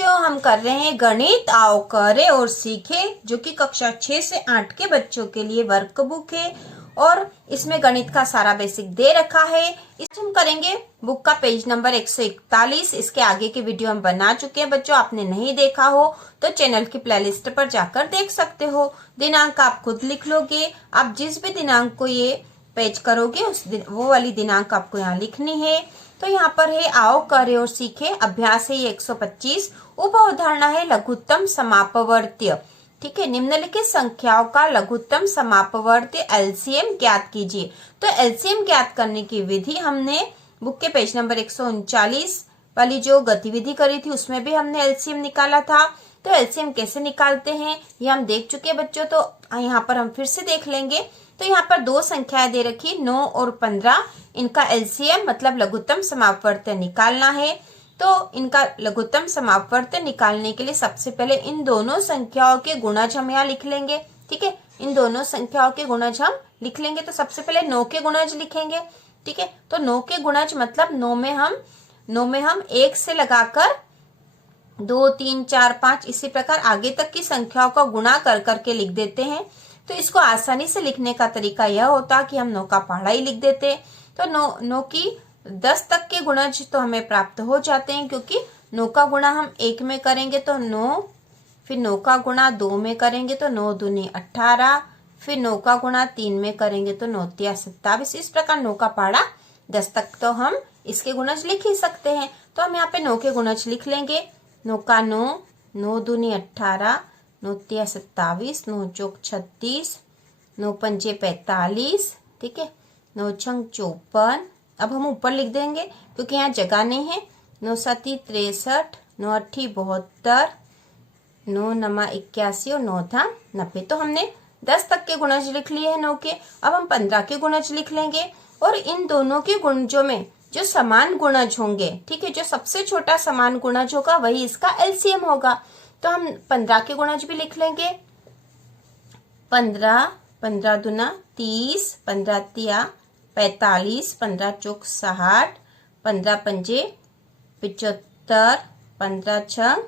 बच्चों हम कर रहे हैं गणित आओ करे और सीखे, जो कि कक्षा 6 से 8 के बच्चों के लिए वर्कबुक है और इसमें गणित का सारा बेसिक दे रखा है। इस हम करेंगे बुक का पेज नंबर 141। इसके आगे की वीडियो हम बना चुके हैं बच्चों, आपने नहीं देखा हो तो चैनल की प्लेलिस्ट पर जाकर देख सकते हो। दिनांक आप खुद लिख लोगे, आप जिस भी दिनांक को ये पेज करोगे उस दिन वो वाली दिनांक आपको यहाँ लिखनी है। तो यहाँ पर है आओ करे और सीखे, अभ्यास है ये 125। उप अवधारणा है लघुत्तम समापवर्त्य। ठीक है, निम्नलिखित संख्याओं का लघुत्तम समापवर्त्य एलसीएम ज्ञात कीजिए। तो एलसीएम ज्ञात करने की विधि हमने बुक के पेज नंबर 139 वाली जो गतिविधि करी थी उसमें भी हमने एलसीएम निकाला था। तो एलसीएम कैसे निकालते हैं ये हम देख चुके हैं बच्चों, तो यहाँ पर हम फिर से देख लेंगे। तो यहाँ पर दो संख्याएं दे रखी 9 और 15, इनका एलसीएम मतलब लघुत्तम समापवर्त्य निकालना है। तो इनका लघुत्तम समापवर्त्य निकालने के लिए सबसे पहले इन दोनों संख्याओं के गुणज हम यहाँ लिख लेंगे। ठीक है, इन दोनों संख्याओं के गुणज हम लिख लेंगे। तो सबसे पहले 9 के गुणज लिखेंगे। ठीक है, तो 9 के गुणज मतलब 9 में हम 1 से लगाकर 2, 3, 4, 5 इसी प्रकार आगे तक की संख्याओं का गुणा कर करके लिख देते हैं। तो इसको आसानी से लिखने का तरीका यह होता कि हम 9 का पहाड़ा ही लिख देते। तो 9 की 10 तक के गुणज तो हमें प्राप्त हो जाते हैं, क्योंकि 9 का गुणा हम 1 में करेंगे तो 9, फिर 9 का गुणा 2 में करेंगे तो 9 दूनी 18, फिर 9 का गुणा 3 में करेंगे तो 9 तिया 27। इस प्रकार 9 का पहाड़ा 10 तक तो हम इसके गुणज लिख ही सकते हैं। तो हम यहाँ पे 9 के गुणज लिख लेंगे। 9 का 9, 9 दूनी 18, 9 तिया 27, 9 चौक 36, 9 पंजे 45। ठीक है, 9 छंग 54। अब हम ऊपर लिख देंगे क्योंकि यहाँ जगह नहीं है। 9 सती 63, 9 अट्ठी 72, 9 नमा 81 और 9 था 90। तो हमने 10 तक के गुणज लिख लिए हैं 9 के। अब हम 15 के गुणज लिख लेंगे और इन दोनों के गुणजों में जो समान गुणज होंगे, ठीक है, जो सबसे छोटा समान गुणज होगा वही इसका एलसीएम होगा। तो हम 15 के गुणज भी लिख लेंगे। 15, 15 दूना 30, 15 तिया 45, 15 चौक 60, 15 पंजे 75, 15 छंग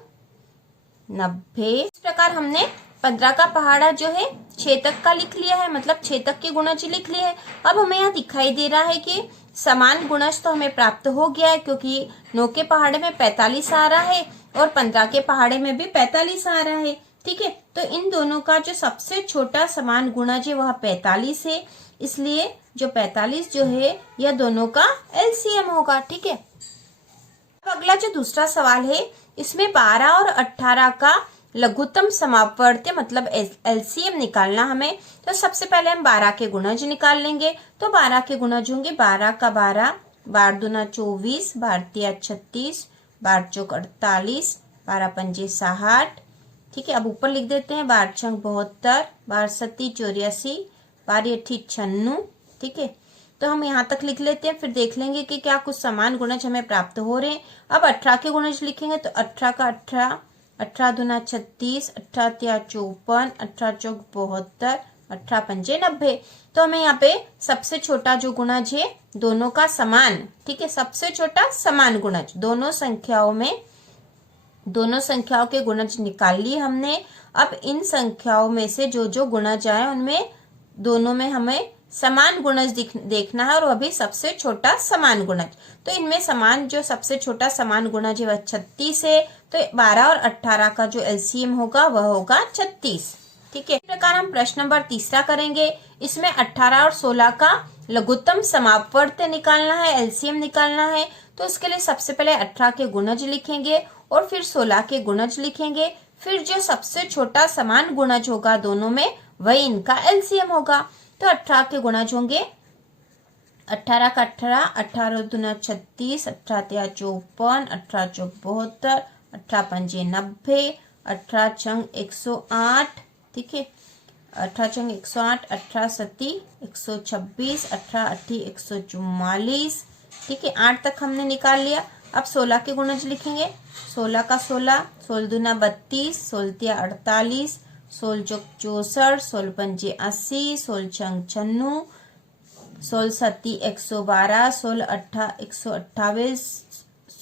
90। इस प्रकार हमने 15 का पहाड़ा जो है 6 तक का लिख लिया है, मतलब 6 तक के गुणज लिख लिए हैं। अब हमें यहाँ दिखाई दे रहा है कि समान गुणज तो हमें प्राप्त हो गया है, क्योंकि 9 के पहाड़े में 45 आ रहा है और 15 के पहाड़े में भी 45 आ रहा है। ठीक है, तो इन दोनों का जो सबसे छोटा समान गुणज है वह 45 है, इसलिए जो 45 जो है यह दोनों का एलसीएम होगा। ठीक है, अब अगला जो दूसरा सवाल है इसमें 12 और 18 का लघुत्तम समापवर्त्य मतलब एलसीएम निकालना हमें। तो सबसे पहले हम 12 के गुणज निकाल लेंगे। तो 12 के गुणज होंगे 12 का 12, 12 दूना 24, 12 तिया 36, 12 चौक 48, 12 पंजे 60। ठीक है, अब ऊपर लिख देते हैं 12 छंग 72, 12 सती 84, 12 अट्ठी 96। ठीक है, तो हम यहाँ तक लिख लेते हैं, फिर देख लेंगे कि क्या कुछ समान गुणज हमें प्राप्त हो रहे हैं। अब 18 के गुणज लिखेंगे तो 18 का 18, 18 दूना 36, 18 तिया 54, 18 चौक 72, 18 पंजे 90। तो हमें यहाँ पे सबसे छोटा जो गुणज है दोनों का समान, ठीक है, सबसे छोटा समान गुणज दोनों संख्याओं के गुणज निकाल लिए हमने। अब इन संख्याओं में से जो जो गुणज आए उनमें दोनों में हमें समान गुणज देखना है और वह भी सबसे छोटा समान गुणज। तो इनमें समान जो सबसे छोटा समान गुणज है वह 36 है। तो 12 और 18 का जो एलसीएम होगा वह होगा 36। ठीक है, इस प्रकार हम प्रश्न नंबर 3 करेंगे। इसमें 18 और 16 का लघुत्तम समापवर्त्य निकालना है, एलसीएम निकालना है। तो इसके लिए सबसे पहले 18 के गुणज लिखेंगे और फिर 16 के गुणज लिखेंगे। फिर जो सबसे छोटा समान गुणज होगा दोनों में वही इनका एलसीएम होगा। तो 18 के गुणज होंगे 18 का 18, 18 दूना 36, 18 तिया 54, 18 चौक 72, 18 पंजे 90, 18 छंग 108। ठीक है, 18 छंग 108, 18 सती 126, 18 अट्ठी 144। ठीक है, 8 तक हमने निकाल लिया। अब 16 के गुणज लिखेंगे। 16 का 16, 16 दूना 32, 16 तिया 48, 16 चौक 64, 16 पंजे 80, 16 छंग 96, 16 सती 112, 16 अट्ठा 128,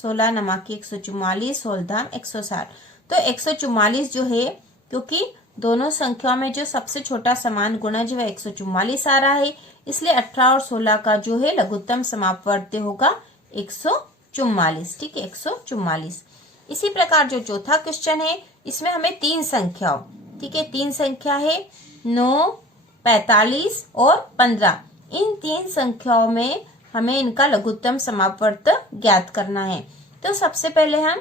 16 नमाकी 144, 16 धाम 160। तो 144 जो है, क्योंकि दोनों संख्याओं में जो सबसे छोटा समान गुणज वह 144 आ रहा है, इसलिए 18 और 16 का जो है लघुत्तम समापवर्त्य होगा 144। ठीक है, 144। इसी प्रकार जो चौथा क्वेश्चन है, इसमें हमें 3 संख्याओं, ठीक है, 3 संख्या है 9, 45 और 15। इन 3 संख्याओं में हमें इनका लघुत्तम समापवर्त्य ज्ञात करना है। तो सबसे पहले हम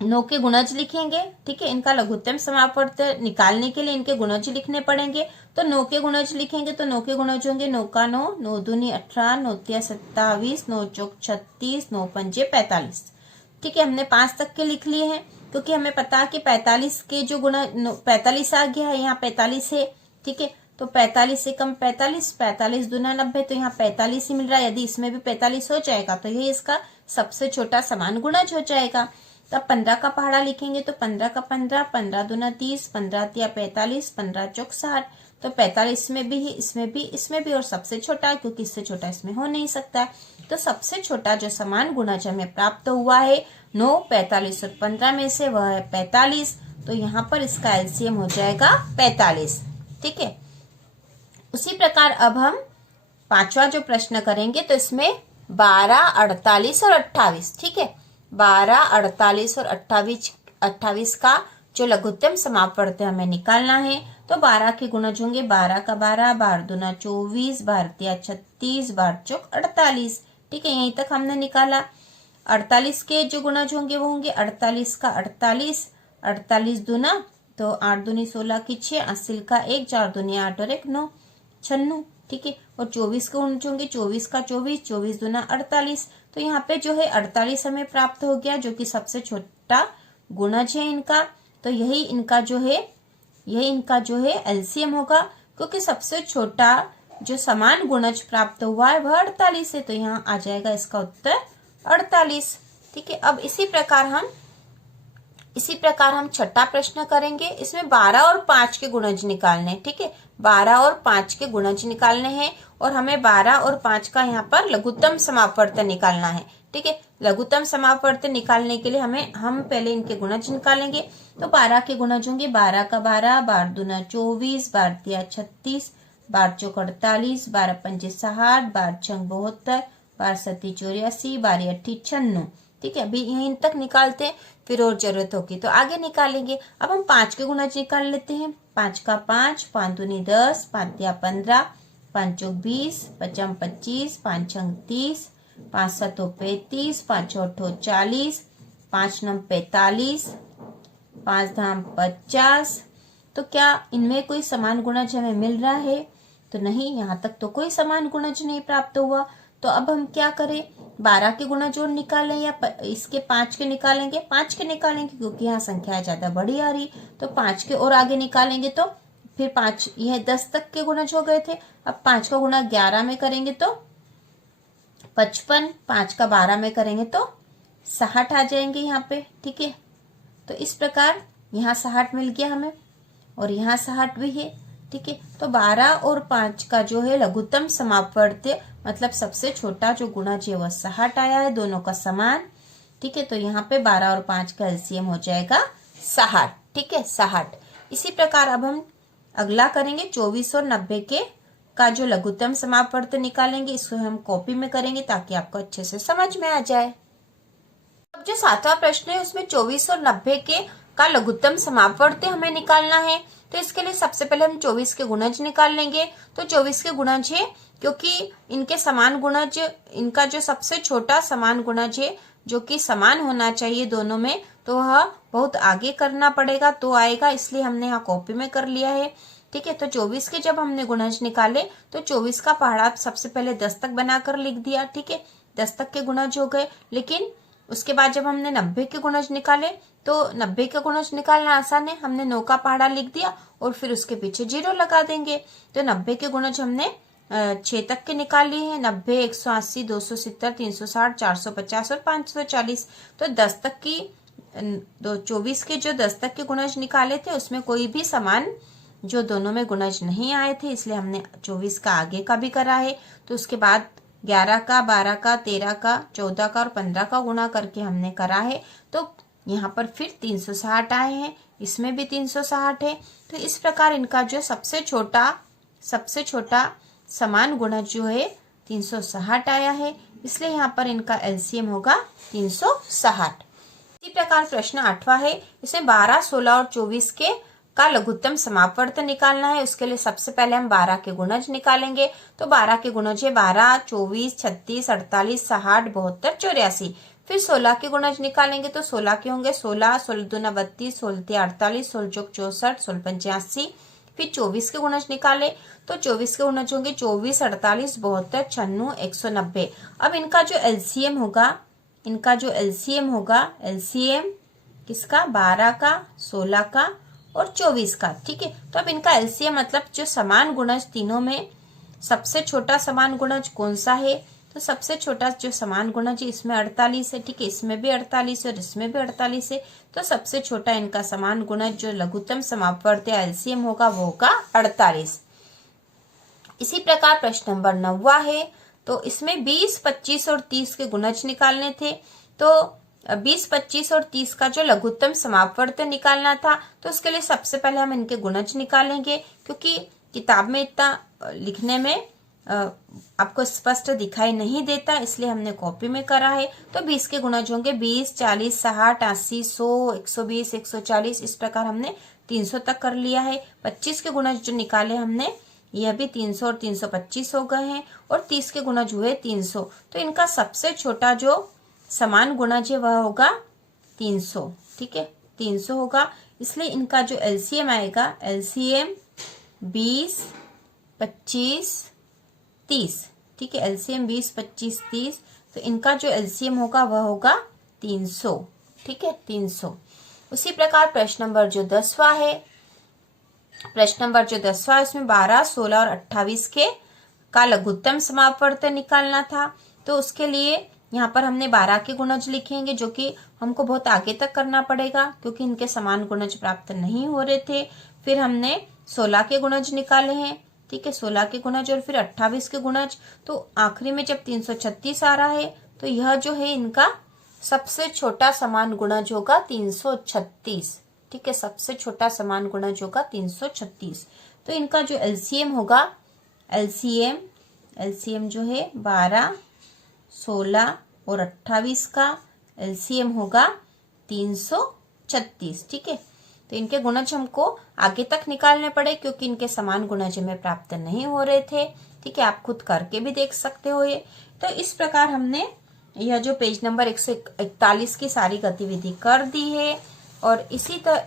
9 के गुणज लिखेंगे। ठीक है, इनका लघुत्तम समापवर्त्य निकालने के लिए इनके गुणज लिखने पड़ेंगे। तो 9 के गुणज लिखेंगे तो 9 के गुणज होंगे 9 का 9, 9 दूनी 18, 9 तिया 27, 9 चौक 36, 9 पंजे 45। ठीक है, हमने 5 तक के लिख लिए हैं, क्योंकि हमें पता है कि 45 के जो गुणा 45 आ गया है, यहाँ 45 है। ठीक है, तो 45 से कम 45, 45 दूना 90, तो यहाँ 45 ही मिल रहा है। यदि इसमें भी 45 हो जाएगा तो ये इसका सबसे छोटा समान गुणज हो जाएगा। तब 15 का पहाड़ा लिखेंगे तो 15 का 15, 15 दूना 30, 15 तिया 45, 15 चौक 60। तो 45 में भी ही, इसमें भी, इसमें भी, और सबसे छोटा है, क्योंकि इससे छोटा इसमें हो नहीं सकता। तो सबसे छोटा जो समान गुणज हमें प्राप्त हुआ है 9, 45 और 15 में से, वह है 45। तो यहाँ पर इसका एलसीएम हो जाएगा 45। ठीक है, उसी प्रकार अब हम 5वां जो प्रश्न करेंगे तो इसमें 12, 48 और 28। ठीक है, 12, 48 और 28 का जो लघुत्तम समापवर्त्य हमें निकालना है। तो 12 के गुणज होंगे 12 का 12, 12 दूना 24, 12 तिया 36, 12 चौक 48। ठीक है, यहीं तक हमने निकाला। 48 के जो गुणज होंगे वो होंगे 48 का 48, 48 दूना तो 8 दूनी 16 की 6, 80 का 1, 4 दूनी 8 और 1 9, 96। ठीक है, और 24 के गुणज होंगे 24 का 24, 24 दूना 48। तो यहाँ पे जो है 48 हमें प्राप्त हो गया, जो कि सबसे छोटा गुणज है इनका। तो यही इनका जो है एलसीएम होगा, क्योंकि सबसे छोटा जो समान गुणज प्राप्त हुआ है वह 48 है। तो यहाँ आ जाएगा इसका उत्तर 48। ठीक है, अब इसी प्रकार हम छठा प्रश्न करेंगे। इसमें 12 और 5 के गुणज निकालने हैं। ठीक है, 12 और 5 के गुणज निकालने हैं, और हमें 12 और 5 का यहाँ पर लघुत्तम समापवर्त्य निकालना है। ठीक है, लघुत्तम समापवर्त्य निकालने के लिए हम पहले इनके गुणज निकालेंगे। तो 12 के गुणज होंगे 12 का 12, 12 दूना 24, 12 तिया 36, 12 चौक 48, 12 पंजे 60, 12 छंग 72, 12 सती 84, 12 अट्ठी 96। ठीक है, अभी यहीं तक निकालते हैं, फिर और जरूरत होगी तो आगे निकालेंगे। अब हम 5 के गुणज निकाल लेते हैं। 5 का 5, 5 दूनी 10, 5 तिया 15, 5 चौक 20, 5 25, 5 छंग 30, 5 सतो 35, 5 अठो 40, 5 नम 45, 5 धाम 50। तो क्या इनमें कोई समान गुणज हमें मिल रहा है? तो नहीं, यहाँ तक तो कोई समान गुणज नहीं प्राप्त हुआ। तो अब हम क्या करें, 12 के गुणज और निकालें या इसके 5 के निकालेंगे? 5 के निकालेंगे, क्योंकि यहाँ संख्या ज्यादा बड़ी आ रही। तो 5 के और आगे निकालेंगे तो फिर 5, यह 10 तक के गुणज हो गए थे। अब 5 का गुणा 11 में करेंगे तो 55, 5 का 12 में करेंगे तो 60 आ जाएंगे यहाँ पे। ठीक है, तो इस प्रकार यहाँ 60 मिल गया हमें, और यहाँ 60 भी है। ठीक है, तो 12 और 5 का जो है लघुत्तम समापवर्त्य, मतलब सबसे छोटा जो गुणज है वह 60 आया है, दोनों का समान। ठीक है, तो यहाँ पे 12 और 5 का एलसीएम हो जाएगा 60। ठीक है, 60। इसी प्रकार अब हम अगला करेंगे 24 और 90 के का जो लघुत्तम समापवर्त्य निकालेंगे। इसको हम कॉपी में करेंगे ताकि आपको अच्छे से समझ में आ जाए। अब जो 7वां प्रश्न है उसमें 24 और 90 के का लघुत्तम समापवर्त्य हमें निकालना है। तो इसके लिए सबसे पहले हम 24 के गुणज निकाल लेंगे। तो 24 के गुणज है, क्योंकि इनके समान गुणज, इनका जो सबसे छोटा समान गुणज है जो कि समान होना चाहिए दोनों में, तो वह बहुत आगे करना पड़ेगा तो आएगा, इसलिए हमने यहाँ कॉपी में कर लिया है। ठीक है, तो 24 के जब हमने गुणज निकाले तो 24 का पहाड़ा सबसे पहले 10 तक बनाकर लिख दिया। ठीक है, 10 तक के गुणज हो गए, लेकिन उसके बाद जब हमने 90 के गुणज निकाले तो 90 का गुणज निकालना आसान है। हमने 9 का पहाड़ा लिख दिया और फिर उसके पीछे 0 लगा देंगे। तो 90 के गुणज हमने 6 तक के निकाल लिए हैं, 90, 180, 270, 360, 450 और 540। तो 10 तक की 24 के जो 10 तक के गुणज निकाले थे उसमें कोई भी समान जो दोनों में गुणज नहीं आए थे, इसलिए हमने 24 का आगे का भी करा है। तो उसके बाद 11 का, 12 का, 13 का, 14 का और 15 का गुणा करके हमने करा है, तो यहाँ पर फिर 360 आए हैं, इसमें भी 360 है। तो इस प्रकार इनका जो सबसे छोटा समान गुणज जो है 360 आया है, इसलिए यहाँ पर इनका एलसीएम होगा 360। इसी प्रकार प्रश्न 8वां है, इसमें 12, 16 और 24 का लघुत्तम समापवर्त निकालना है। उसके लिए सबसे पहले हम 12 के गुणज निकालेंगे। तो 12 के गुणज है 12, 24, 36, 48, 60, 72, 84। फिर 16 के गुणज निकालेंगे तो 16 के होंगे 16, 16 दूना 32, 16 तिया 48, 16 चौक 64, 16 पंचे 80। फिर 24 के गुणज निकाले तो 24 के गुणज होंगे 24, 48, 72, 96, 190। अब इनका जो एलसीएम होगा, एलसीएम किसका, 12 का, 16 का और 24 का, ठीक है। तो अब इनका एलसीएम मतलब जो समान गुणज तीनों में सबसे छोटा समान गुणज कौन सा है, तो सबसे छोटा जो समान गुणज है इसमें 48 है, ठीक है, इसमें भी 48 है और इसमें भी 48 है। तो सबसे छोटा इनका समान गुणज जो लघुत्तम समापवर्त या एलसीएम होगा वो होगा 48। इसी प्रकार प्रश्न नंबर 9वां है, तो इसमें 20, 25 और 30 के गुणज निकालने थे। तो 20, 25 और 30 का जो लघुत्तम समापवर्त निकालना था, तो उसके लिए सबसे पहले हम इनके गुणज निकालेंगे, क्योंकि किताब में इतना लिखने में आपको स्पष्ट दिखाई नहीं देता, इसलिए हमने कॉपी में करा है। तो 20 के गुणज होंगे 20, 40, 60, 80, 100, 120, 140, इस प्रकार हमने 300 तक कर लिया है। 25 के गुणज जो निकाले हमने, यह भी 300 और 325 हो गए हैं, और 30 के गुणज हुए 300। तो इनका सबसे छोटा जो समान गुणज है वह होगा 300, ठीक है, 300 होगा। इसलिए इनका जो एलसीएम आएगा, एलसीएम 20, 25, 30, ठीक है, एलसीएम 20, 25, 30। तो इनका जो एलसीएम होगा वह होगा 300, ठीक है, 300। उसी प्रकार प्रश्न नंबर जो 10वां है, इसमें 12, 16 और 28 का लघुत्तम समापवर्त निकालना था। तो उसके लिए यहाँ पर हमने 12 के गुणज लिखेंगे, जो कि हमको बहुत आगे तक करना पड़ेगा क्योंकि इनके समान गुणज प्राप्त नहीं हो रहे थे। फिर हमने 16 के गुणज निकाले हैं, ठीक है, 16 के गुणज और फिर 28 के गुणज। तो आखिरी में जब 336 आ रहा है तो यह जो है इनका सबसे छोटा समान गुणज होगा 336, ठीक है, सबसे छोटा समान गुणज होगा 336। तो इनका जो एलसीएम होगा, एलसीएम जो है 12, 16 और 28 का एलसीएम होगा 336, ठीक है। तो इनके गुणज हमको आगे तक निकालने पड़े क्योंकि इनके समान गुणज हमें प्राप्त नहीं हो रहे थे, ठीक है, आप खुद करके भी देख सकते हो ये। तो इस प्रकार हमने यह जो पेज नंबर 141 की सारी गतिविधि कर दी है, और इसी तरह